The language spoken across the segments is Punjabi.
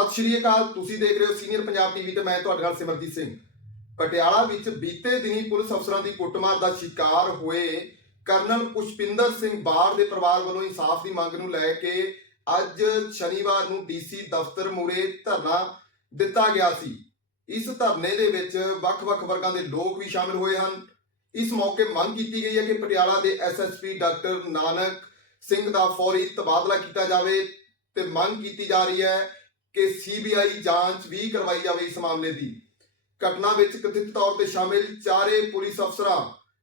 ਸਤਿ ਸ਼੍ਰੀ ਅਕਾਲ, ਤੁਸੀਂ ਦੇਖ ਰਹੇ ਹੋ ਸੀਨੀਅਰ ਪੰਜਾਬ ਟੀਵੀ ਤੇ ਮੈਂ ਤੁਹਾਡੇ ਨਾਲ ਸਿਮਰਜੀਤ ਸਿੰਘ। ਪਟਿਆਲਾ ਵਿੱਚ ਬੀਤੇ ਦਿਨੀ ਪੁਲਿਸ ਅਫਸਰਾਂ ਦੀ ਕੁੱਟਮਾਰ ਦਾ ਸ਼ਿਕਾਰ ਹੋਏ ਕਰਨਲ ਪੁਸ਼ਪਿੰਦਰ ਸਿੰਘ ਬਾੜ ਦੇ ਪਰਿਵਾਰ ਵੱਲੋਂ ਇਨਸਾਫ ਦੀ ਮੰਗ ਨੂੰ ਲੈ ਕੇ ਅੱਜ ਸ਼ਨੀਵਾਰ ਨੂੰ ਡੀਸੀ ਦਫ਼ਤਰ ਮੂਹਰੇ ਧਰਨਾ ਦਿੱਤਾ ਗਿਆ ਸੀ। ਇਸ ਧਰਨੇ ਦੇ ਵਿੱਚ ਵੱਖ-ਵੱਖ ਵਰਗਾਂ ਦੇ ਲੋਕ ਵੀ ਸ਼ਾਮਿਲ ਹੋਏ ਹਨ। ਇਸ ਮੌਕੇ ਮੰਗ ਕੀਤੀ ਗਈ ਹੈ ਕਿ ਪਟਿਆਲਾ ਦੇ ਐਸਐਸਪੀ ਡਾਕਟਰ ਨਾਨਕ ਸਿੰਘ ਦਾ ਫੌਰੀ ਤਬਾਦਲਾ ਕੀਤਾ ਜਾਵੇ ਤੇ ਮੰਗ ਕੀਤੀ ਜਾ ਰਹੀ ਹੈ ਕਿ ਸੀਬੀਆਈ ਜਾਂਚ ਵੀ ਕਰਵਾਈ ਜਾਵੇ ਇਸ ਮਾਮਲੇ ਦੀ। ਘਟਨਾ ਵਿੱਚ ਕਥਿਤ ਤੌਰ ਤੇ ਸ਼ਾਮਿਲ ਚਾਰੇ ਪੁਲਿਸ ਅਫਸਰਾਂ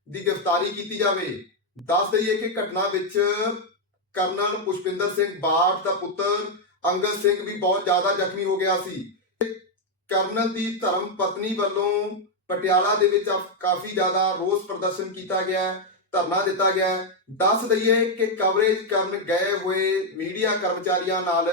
ਦੀ ਗ੍ਰਿਫਤਾਰੀ ਕੀਤੀ ਜਾਵੇ। ਦੱਸ ਦਈਏ ਕਿ ਘਟਨਾ ਵਿੱਚ ਕਰਨਲ ਪੁਸ਼ਪਿੰਦਰ ਸਿੰਘ ਬਾੜ ਦਾ ਪੁੱਤਰ ਅੰਗਦ ਸਿੰਘ ਵੀ ਬਹੁਤ ਜ਼ਿਆਦਾ ਜ਼ਖਮੀ ਹੋ ਗਿਆ ਸੀ। ਕਰਨਲ ਦੀ ਧਰਮ ਪਤਨੀ ਵੱਲੋਂ ਪਟਿਆਲਾ ਦੇ ਵਿੱਚ ਕਾਫੀ ਜ਼ਿਆਦਾ ਰੋਸ ਪ੍ਰਦਰਸ਼ਨ ਕੀਤਾ ਗਿਆ ਧਰਨਾ ਦਿੱਤਾ ਗਿਆ ਦੱਸ ਦਈਏ ਕਿ ਕਵਰੇਜ ਕਰਨ ਗਏ ਹੋਏ ਮੀਡੀਆ ਕਰਮਚਾਰੀਆਂ ਨਾਲ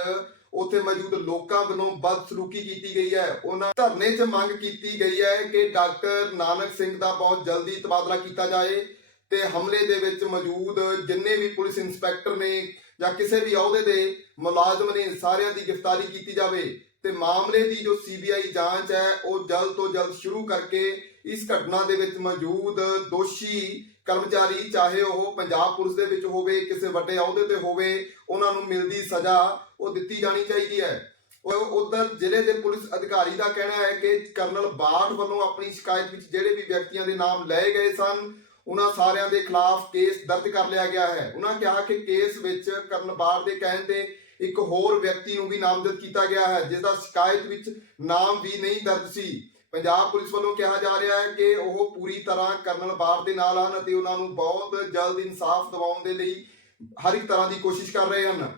ਉੱਥੇ ਮੌਜੂਦ ਲੋਕਾਂ ਵੱਲੋਂ ਬਦਸਲੂਕੀ ਕੀਤੀ ਗਈ ਹੈ। ਉਹਨਾਂ ਧਰਨੇ 'ਚ ਮੰਗ ਕੀਤੀ ਗਈ ਹੈ ਕਿ ਡਾਕਟਰ ਨਾਨਕ ਸਿੰਘ ਦਾ ਬਹੁਤ ਜਲਦੀ ਤਬਾਦਲਾ ਕੀਤਾ ਜਾਏ ਤੇ ਹਮਲੇ ਦੇ ਵਿੱਚ ਮੌਜੂਦ ਜਿੰਨੇ ਵੀ ਪੁਲਿਸ ਇੰਸਪੈਕਟਰ ਨੇ ਜਾਂ ਕਿਸੇ ਵੀ ਅਹੁਦੇ ਦੇ ਮੁਲਾਜ਼ਮ ਨੇ ਸਾਰਿਆਂ ਦੀ ਗ੍ਰਿਫਤਾਰੀ ਕੀਤੀ ਜਾਵੇ ਤੇ ਮਾਮਲੇ ਦੀ ਜੋ ਸੀਬੀਆਈ ਜਾਂਚ ਹੈ, ਉਹ ਜਲਦ ਤੋਂ ਜਲਦ ਸ਼ੁਰੂ ਕਰਕੇ ਇਸ ਘਟਨਾ ਦੇ ਵਿੱਚ ਮੌਜੂਦ ਦੋਸ਼ੀ ਕਰਮਚਾਰੀ, ਚਾਹੇ ਉਹ ਪੰਜਾਬ ਪੁਲਿਸ ਦੇ ਵਿੱਚ ਹੋਵੇ, ਕਿਸੇ ਵੱਡੇ ਅਹੁਦੇ ਤੇ ਹੋਵੇ, ਉਹਨਾਂ ਨੂੰ ਮਿਲਦੀ ਸਜ਼ਾ ਉਹ ਦਿੱਤੀ ਜਾਣੀ ਚਾਹੀਦੀ ਹੈ। ਉਧਰ ਜ਼ਿਲ੍ਹੇ ਦੇ ਪੁਲਿਸ ਅਧਿਕਾਰੀ ਦਾ ਕਹਿਣਾ ਹੈ ਕਿ ਕਰਨਲ ਬਾਠ ਵੱਲੋਂ ਆਪਣੀ ਸ਼ਿਕਾਇਤ ਵਿੱਚ ਜਿਹੜੇ ਵੀ ਵਿਅਕਤੀਆਂ ਦੇ ਨਾਮ ਲਏ ਗਏ ਸਨ ਉਹਨਾਂ ਸਾਰਿਆਂ ਦੇ ਖਿਲਾਫ ਕੇਸ ਦਰਜ ਕਰ ਲਿਆ ਗਿਆ ਹੈ। ਉਹਨਾਂ ਕਿਹਾ ਕਿ ਕੇਸ ਵਿੱਚ ਕਰਨਲ ਦੇ ਕਹਿਣ ਤੇ ਇੱਕ ਹੋਰ ਵਿਅਕਤੀ ਨੂੰ ਵੀ ਨਾਮਜ਼ਦ ਕੀਤਾ ਗਿਆ ਹੈ ਜਿਸ ਦਾ ਸ਼ਿਕਾਇਤ ਵਿੱਚ ਨਾਮ ਵੀ ਨਹੀਂ ਦਰਜ ਸੀ। ਪੰਜਾਬ ਪੁਲਿਸ ਵੱਲੋਂ ਕਿਹਾ ਜਾ ਰਿਹਾ ਹੈ ਕਿ ਉਹ ਪੂਰੀ ਤਰ੍ਹਾਂ ਕਰਨਲ ਬਾਰ ਦੇ ਨਾਲ ਹਨ ਅਤੇ ਉਹਨਾਂ ਨੂੰ ਬਹੁਤ ਜਲਦ ਇਨਸਾਫ ਦਿਵਾਉਣ ਦੇ ਲਈ ਹਰ ਇੱਕ ਤਰ੍ਹਾਂ ਦੀ ਕੋਸ਼ਿਸ਼ ਕਰ ਰਹੇ ਹਨ।